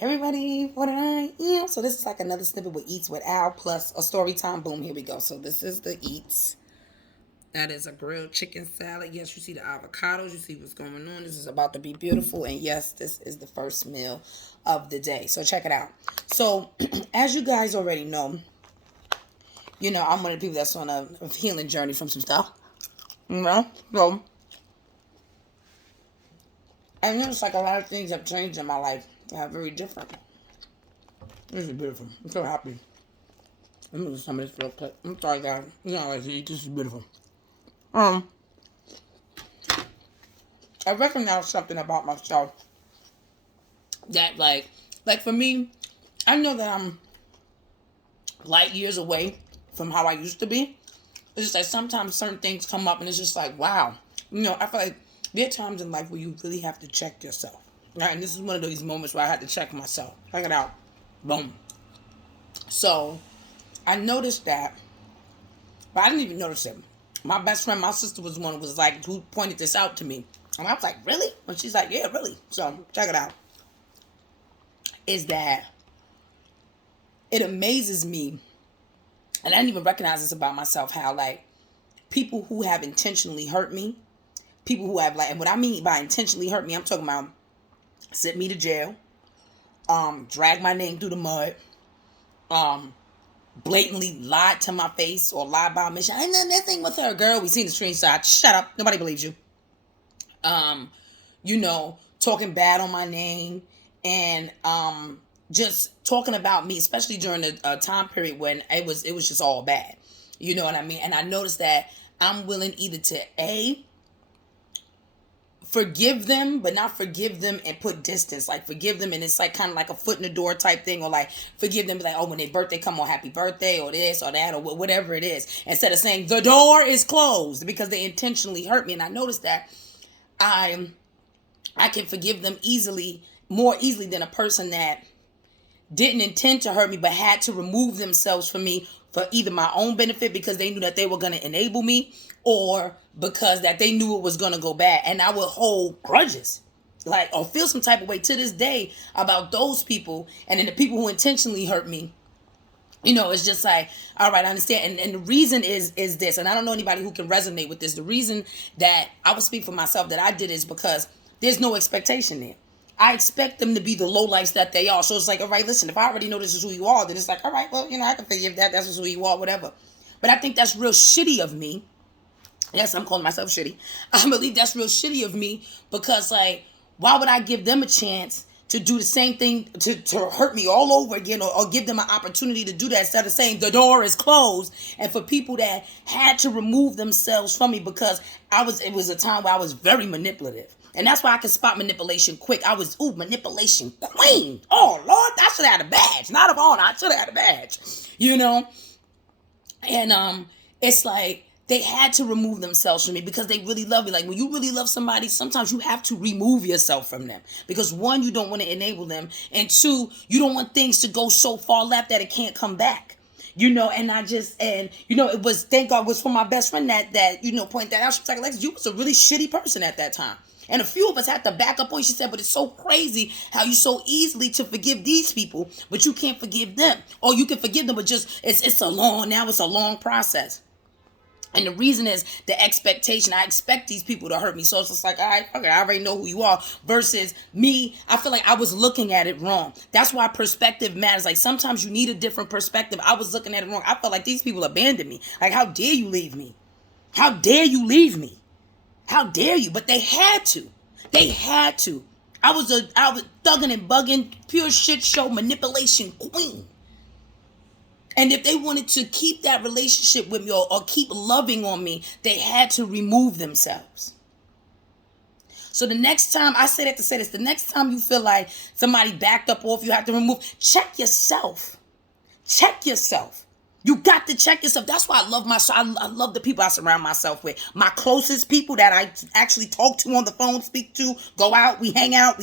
Everybody, 49. Yeah. So this is like another snippet with Eats with Al plus a story time. Boom, here we go. So this is the Eats. That is a grilled chicken salad. Yes, you see the avocados. You see what's going on. This is about to be beautiful. And yes, this is the first meal of the day. So check it out. So as you guys already know, I'm one of the people that's on a healing journey from some stuff. So I noticed like a lot of things have changed in my life. Are very different. This is beautiful. I'm so happy. Let me do some of this real quick. I'm sorry, guys. I like to eat. This is beautiful. I recognize something about myself that, like for me, I know that I'm light years away from how I used to be. It's just like sometimes certain things come up and it's just like, wow. I feel like there are times in life where you really have to check yourself. Right? And this is one of those moments where I had to check myself. Check it out. Boom. So, I noticed that, but I didn't even notice it. My best friend, my sister was the one who pointed this out to me. And I was like, really? And she's like, yeah, really. So, check it out. Is that it amazes me, and I didn't even recognize this about myself, how, like, people who have intentionally hurt me, people who have, like, and what I mean by intentionally hurt me, I'm talking about sent me to jail, drag my name through the mud, blatantly lied to my face or lied by omission. I ain't done nothing with her, girl. We seen the screenshot. Shut up. Nobody believes you. Talking bad on my name and just talking about me, especially during the time period when it was just all bad. You know what I mean? And I noticed that I'm willing either to forgive them, but not forgive them and put distance. Like forgive them and it's like kind of like a foot in the door type thing, or like forgive them like, oh, when their birthday come on, happy birthday, or this or that or whatever it is, instead of saying the door is closed because they intentionally hurt me. And I noticed that I can forgive them more easily than a person that didn't intend to hurt me but had to remove themselves from me for either my own benefit because they knew that they were going to enable me, or because that they knew it was going to go bad. And I would hold grudges, like, or feel some type of way to this day about those people. And then the people who intentionally hurt me, it's just like, all right, I understand. And the reason is this, and I don't know anybody who can resonate with this. The reason that I would speak for myself that I did is because there's no expectation there. I expect them to be the lowlights that they are. So it's like, all right, listen, if I already know this is who you are, then it's like, all right, well, I can forgive that. That's just who you are, whatever. But I think that's real shitty of me. Yes, I'm calling myself shitty. I believe that's real shitty of me because, like, why would I give them a chance to do the same thing, to hurt me all over again, or give them an opportunity to do that instead of saying the door is closed? And for people that had to remove themselves from me because it was a time where I was very manipulative. And that's why I can spot manipulation quick. I was, manipulation queen. Oh, Lord, I should have had a badge. Not of honor. I should have had a badge. And it's like they had to remove themselves from me because they really love me. Like when you really love somebody, sometimes you have to remove yourself from them. Because one, you don't want to enable them. And two, you don't want things to go so far left that it can't come back. It was, thank God, it was for my best friend that pointed that out. She was like, Alexis, you was a really shitty person at that time. And a few of us had to back up on. She said, but it's so crazy how you so easily to forgive these people, but you can't forgive them. Or you can forgive them, but just it's a long process. And the reason is the expectation. I expect these people to hurt me. So it's just like, all right, okay, I already know who you are. Versus me, I feel like I was looking at it wrong. That's why perspective matters. Like sometimes you need a different perspective. I was looking at it wrong. I felt like these people abandoned me. Like, how dare you leave me? How dare you leave me? How dare you? But they had to. They had to. I was thugging and bugging, pure shit show manipulation queen. And if they wanted to keep that relationship with me or keep loving on me, they had to remove themselves. So the next time, I say that to say this, the next time you feel like somebody backed up off, you have to remove, check yourself. Check yourself. You got to check yourself. That's why I love I love the people I surround myself with. My closest people that I actually talk to on the phone, speak to, go out, we hang out,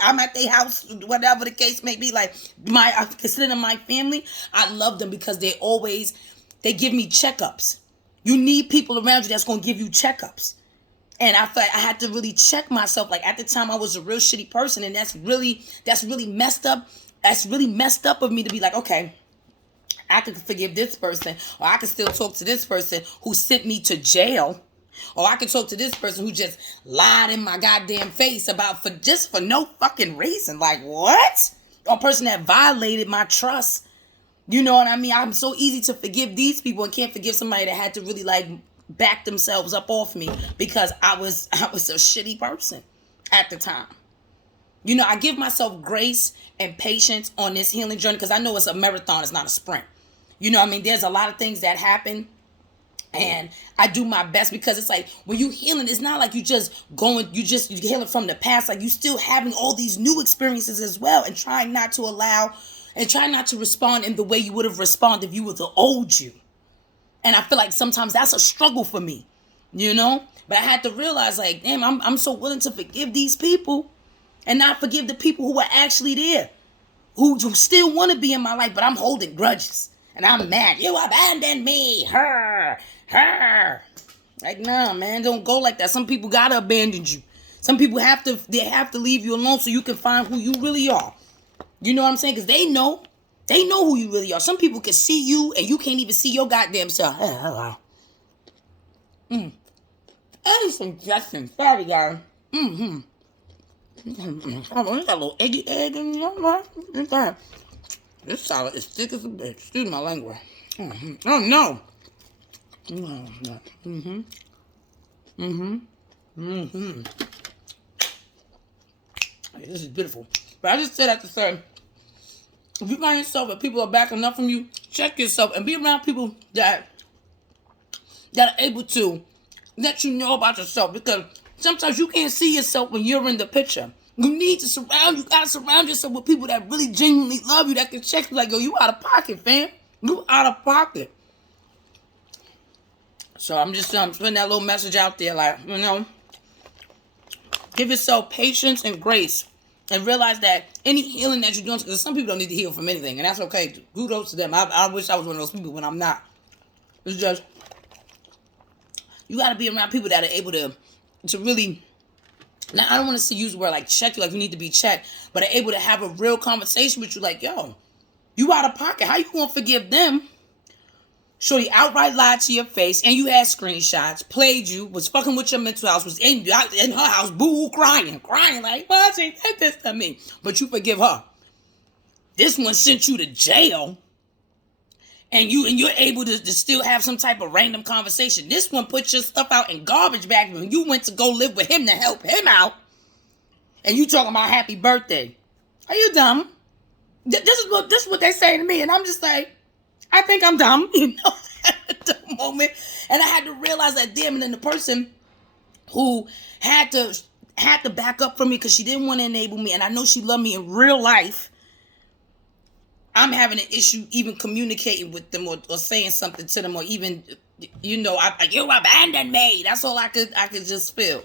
I'm at their house, whatever the case may be. Like I consider them my family. I love them because they give me checkups. You need people around you that's going to give you checkups. And I felt like I had to really check myself. Like at the time I was a real shitty person, and that's really messed up. That's really messed up of me to be like, okay, I could forgive this person, or I could still talk to this person who sent me to jail, or I could talk to this person who just lied in my goddamn face about for no fucking reason. Like what? Or a person that violated my trust. You know what I mean? I'm so easy to forgive these people and can't forgive somebody that had to really like back themselves up off me because I was a shitty person at the time. You know, I give myself grace and patience on this healing journey because I know it's a marathon, it's not a sprint. You know what I mean? There's a lot of things that happen, and I do my best because it's like when you healing, it's not like you healing from the past. Like you still having all these new experiences as well, and trying not to respond in the way you would have responded if you were the old you. And I feel like sometimes that's a struggle for me, you know? But I had to realize like, damn, I'm so willing to forgive these people and not forgive the people who are actually there, who still want to be in my life, but I'm holding grudges. And I'm mad. You abandoned me. Her. Like, nah, man, don't go like that. Some people gotta abandon you. Some people have to leave you alone so you can find who you really are. You know what I'm saying? Because they know who you really are. Some people can see you and you can't even see your goddamn self. And some dressing. Sorry, guys. Oh, got a little eggy egg in there. This salad is thick as a bitch. Excuse my language. Oh, no. This is beautiful. But I just said that to say, if you find yourself that people are backing up from you, check yourself and be around people that are able to let you know about yourself, because sometimes you can't see yourself when you're in the picture. You gotta surround yourself with people that really genuinely love you, that can check you like, yo, you out of pocket, fam. You out of pocket. So I'm just putting that little message out there, like, you know, give yourself patience and grace, and realize that any healing that you're doing, because some people don't need to heal from anything, and that's okay. Kudos to them. I wish I was one of those people, but I'm not. It's just, you got to be around people that are able to really, now I don't want to use the word like check you, like you need to be checked, but are able to have a real conversation with you, like, yo, you out of pocket. How you going to forgive them? Shorty outright lied to your face, and you had screenshots, played you, was fucking with your mental health, was in her house, boo, crying like, well, she did this to me. But you forgive her. This one sent you to jail, and you're able to still have some type of random conversation. This one put your stuff out in garbage bags when you went to go live with him to help him out, and you talking about happy birthday. Are you dumb? This is what they say to me, and I'm just like, I think I'm dumb, you know, at the moment. And I had to realize that, damn, and then the person who had to back up from me because she didn't want to enable me, and I know she loved me in real life, I'm having an issue even communicating with them or saying something to them, or even, you know, you abandoned me. That's all I could just feel.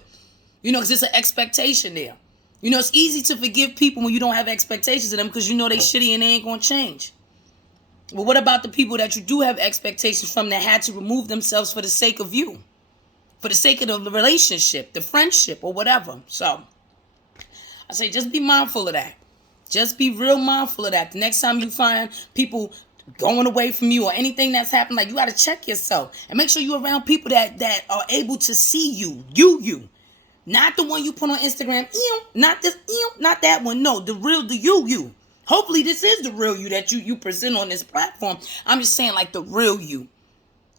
You know, because it's an expectation there. You know, it's easy to forgive people when you don't have expectations of them because you know they shitty and they ain't going to change. But what about the people that you do have expectations from that had to remove themselves for the sake of you? For the sake of the relationship, the friendship, or whatever. So, I say just be mindful of that. Just be real mindful of that. The next time you find people going away from you or anything that's happened, like, you got to check yourself. And make sure you're around people that are able to see you. You. Not the one you put on Instagram. Not this. Not that one. No, the you. Hopefully this is the real you that you present on this platform. I'm just saying, like, the real you.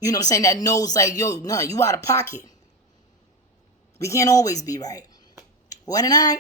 You know what I'm saying? That knows, like, yo, no, you out of pocket. We can't always be right. 1 and 9.